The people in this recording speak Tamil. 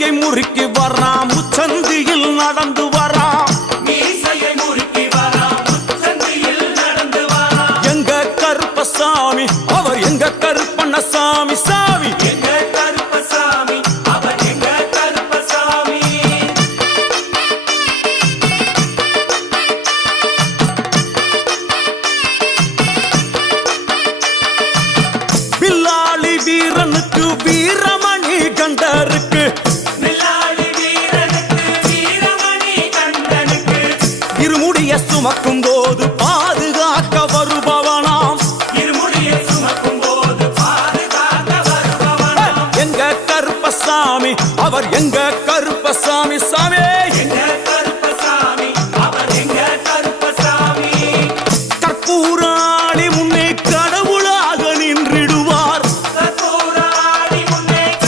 மீசையை முறுக்கி வரான் முச்சந்தியில் நடந்து வரான் மீசையை முறுக்கி வரான் முச்சந்தியில் நடந்து வரான் எங்க கருப்பசாமி அவர் எங்க கருப்பண்ணசாமி சாமி எங்க கருப்பசாமி அவர் எங்க கருப்பசாமி பில்லாளி வீரனுக்கு வீரமணி கண்டருக்கு பில்லாளி வீரனுக்கு வீரமணி கண்டனுக்கு இருமுடிய சுமக்கும் போது பாதுகாக்க வருபவனாம் இருமுடியை சுமக்கும் போது பாதுகாக்க வருபவனாம் எங்க கருப்பசாமி அவர் எங்க கருப்பசாமி சாமி